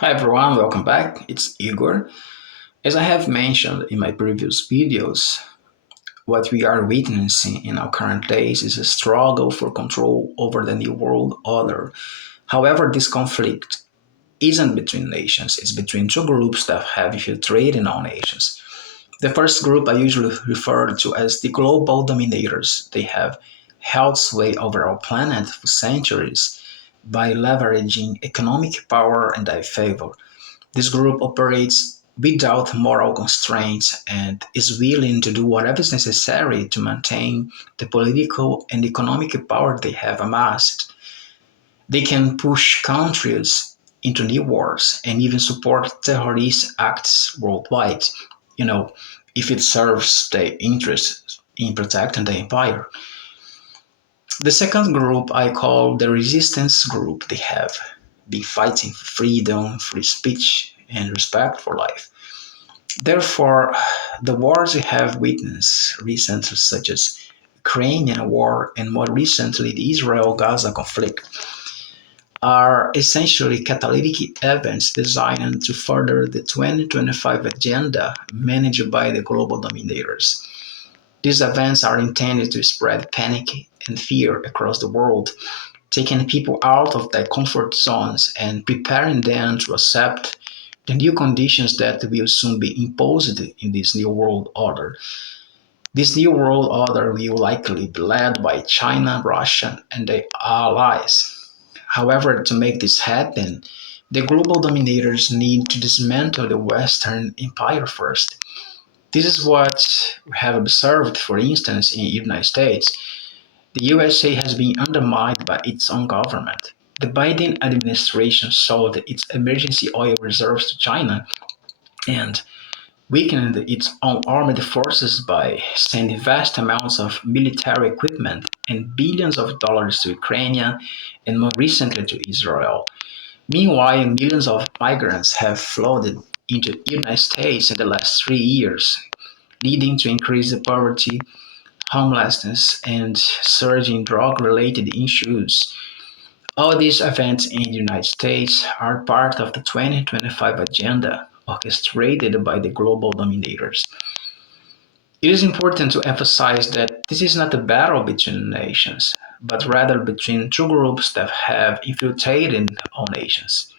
Hi everyone, welcome back. It's Igor. As I have mentioned in my previous videos, what we are witnessing in our current days is a struggle for control over the New World Order. However, this conflict isn't between nations, it's between two groups that have infiltrated our nations. The first group I usually refer to as the global dominators. They have held sway over our planet for centuries by leveraging economic power and their favor. This group operates without moral constraints and is willing to do whatever is necessary to maintain the political and economic power they have amassed. They can push countries into new wars and even support terrorist acts worldwide, you know, if it serves their interests in protecting the empire. The second group I call the resistance group. They have been fighting for freedom, free speech, and respect for life. Therefore, the wars we have witnessed recently, such as Ukrainian war and more recently the Israel-Gaza conflict, are essentially catalytic events designed to further the 2025 agenda managed by the global dominators. These events are intended to spread panic and fear across the world, taking people out of their comfort zones and preparing them to accept the new conditions that will soon be imposed in this new world order. This new world order will likely be led by China, Russia, and their allies. However, to make this happen, the global dominators need to dismantle the Western empire first. This is what we have observed, for instance, in the United States. The USA has been undermined by its own government. The Biden administration sold its emergency oil reserves to China and weakened its own armed forces by sending vast amounts of military equipment and billions of dollars to Ukraine and more recently to Israel. Meanwhile, millions of migrants have flooded into the United States in the last 3 years, leading to increased poverty, homelessness, and surging drug-related issues. All these events in the United States are part of the 2025 agenda orchestrated by the global dominators. It is important to emphasize that this is not a battle between nations, but rather between two groups that have infiltrated all nations.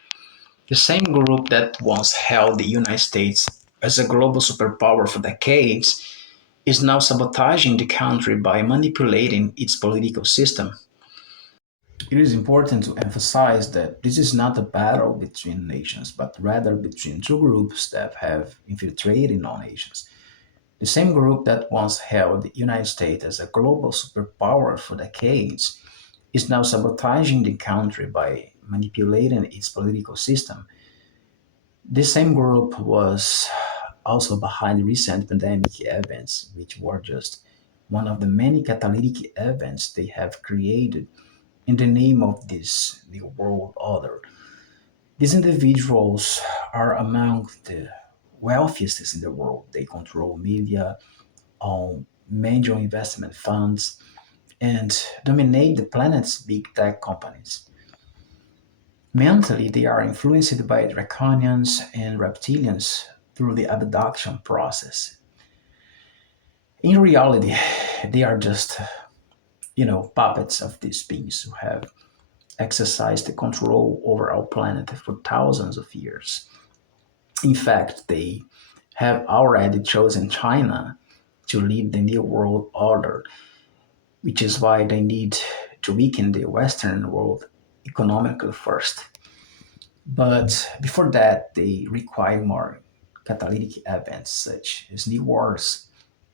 The same group that once held the United States as a global superpower for decades is now sabotaging the country by manipulating its political system. It is important to emphasize that this is not a battle between nations, but rather between two groups that have infiltrated all nations. The same group that once held the United States as a global superpower for decades is now sabotaging the country by manipulating its political system. This same group was also behind recent pandemic events, which were just one of the many catalytic events they have created in the name of this new world order. These individuals are among the wealthiest in the world. They control media, own major investment funds, and dominate the planet's big tech companies. Mentally, they are influenced by draconians and reptilians through the abduction process. In reality, they are just, puppets of these beings who have exercised the control over our planet for thousands of years. In fact, they have already chosen China to lead the New World Order, which is why they need to weaken the Western world economically first. But before that, they require more catalytic events such as new wars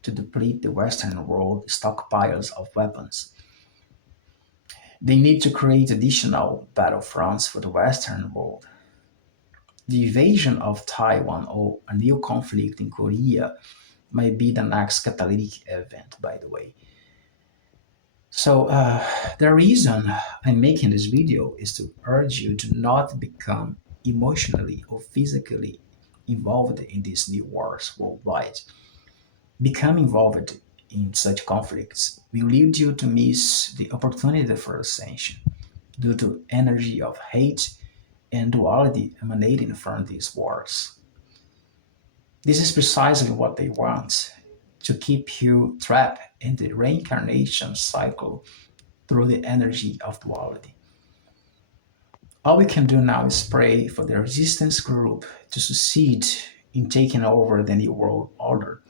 to deplete the Western world stockpiles of weapons. They need to create additional battlefronts for the Western world. The invasion of Taiwan or a new conflict in Korea might be the next catalytic event, by the way. So, the reason I'm making this video is to urge you to not become emotionally or physically involved in these new wars worldwide. Become involved in such conflicts will lead you to miss the opportunity for ascension due to energy of hate and duality emanating from these wars. This is precisely what they want, to keep you trapped in the reincarnation cycle through the energy of duality. All we can do now is pray for the resistance group to succeed in taking over the New World Order,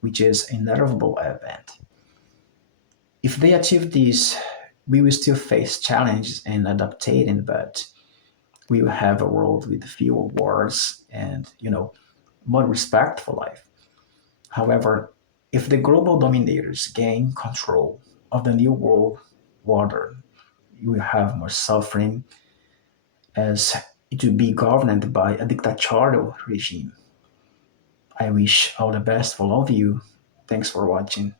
which is an inevitable event. If they achieve this, we will still face challenges and adaptating, but we will have a world with fewer wars and, more respect for life. However, if the global dominators gain control of the new world order, you will have more suffering as it will be governed by a dictatorial regime. I wish all the best for all of you. Thanks for watching.